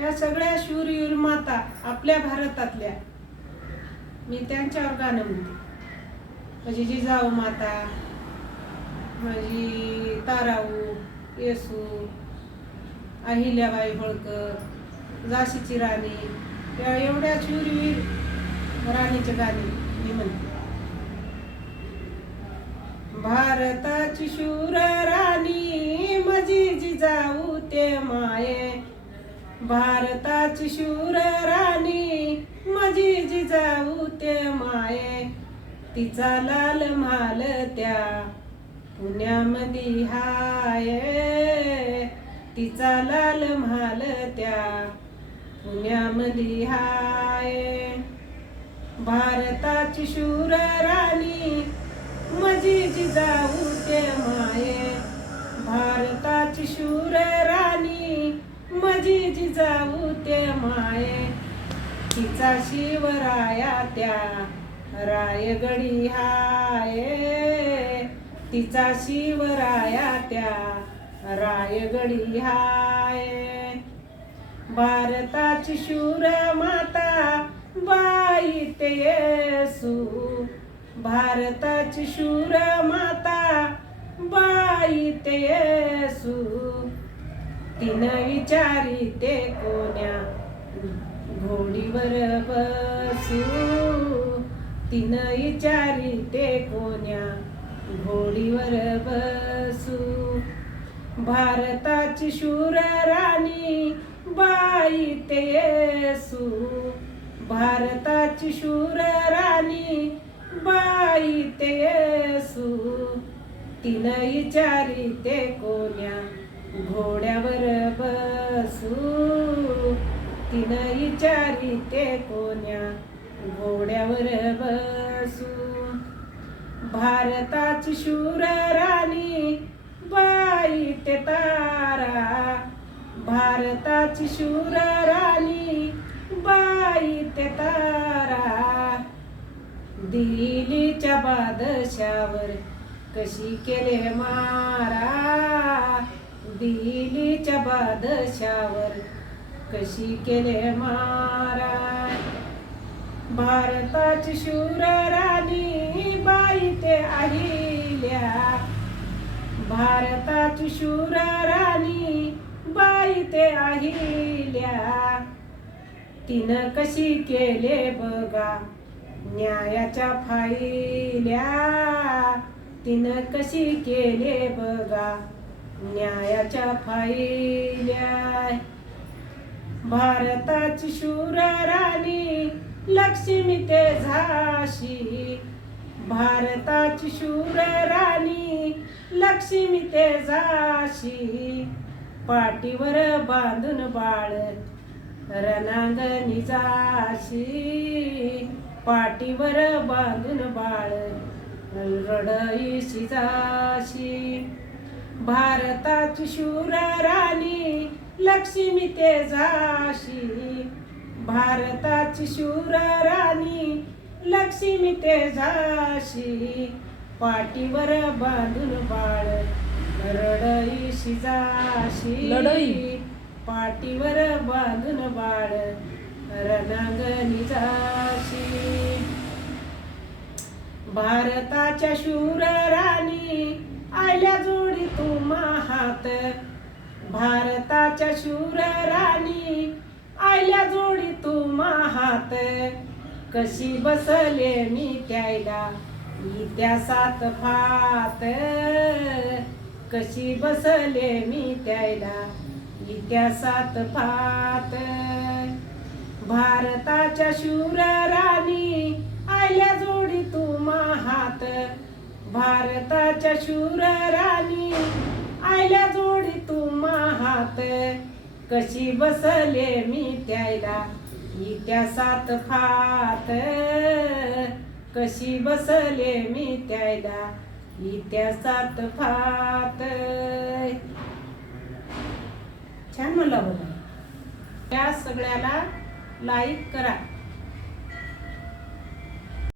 या सगळ्या शूरवीर माता आपल्या भारतातल्या. मी त्यांच्यावर गाणं म्हणते. माझी जिजाऊ माता माझी ताराऊ येसू अहिल्याबाई होळकर झाशीची राणी या एवढ्या शूरवीर राणीचे गाणे मी म्हणते. भारताची शूर राणी माझी जिजाऊ ते माये भारताची शूर राणी माझी जिजाऊ ते माये. तिचा लाल माल त्या पुण्यामध्ये हाय. तिचा लाल माल त्या पुण्यामध्ये हाय. भारताची शूर राणी माझी जिजाऊ ते माये. भारताची शूर राणी मजी जिजाऊ ते माये तिचा शिवराया त्या रायगडी हाय. तिचा शिवराया त्या रायगडी हाय. भारताची शूर माता बाई ते येसू. भारताची शूर माता बाई ते येसू. तिनं विचारी ते कोण्या? घोडीवर बसू. तिनं विचारी ते कोण्या? घोडीवर बसू. भारताची शूर राणी बाई ते येसू. भारताची शूर राणी बाई ते येसू. तिनं विचारी ते कोण्या? घोड्या तिनं विचारी ते कोण्या घोड्यावर बसू. भारताची शूर राणी बाई ते तारा. भारताची शूर राणी बाई ते तारा. दिल्लीच्या बादशावर कशी केले मारा? दिल्लीच्या बादशावर कशी केले मारा भारताची शूर राणी बाई ते अहिल्या भारताची शूर राणी बाई ते अहिल्या तिनं कशी केले बघा? न्यायाच्या फाईल्या तिनं कशी केले बघा? न्यायाच्या फाईल्या भारताची शूर राणी लक्ष्मी ते झाशी भारताची शूर राणी लक्ष्मी ते झाशी पाठीवर बांधून बाळ रणांगणी जाशी. पाठीवर बांधून बाळ रडईशी जाशी. भारताची शूर राणी लक्ष्मी ते जाशी भारताची शूर राणी लक्ष्मी ते जाशी पाठीवर बांधून बाळ रडईशी जाशी लढई. पाठीवर बांधून बाळ रणांगणी जाशी. भारताच्या शूर राणी आल्या जोडी तुम्हा हात भारताच्या शूर राणी आल्या जोडी तू महात. कशी बसले मी त्याला इतिहासात फात कशी बसले मी त्याला इतिहासात फात भारताच्या शूर राणी आल्या जोडी तू महात. भारताच्या शूर राणी आयल्या जोडी तुम्हा हात. कशी बसले मी त्याला सात फात. कशी बसले मी त्याला सात फात. छान मला बघा. या सगळ्याला लाईक करा.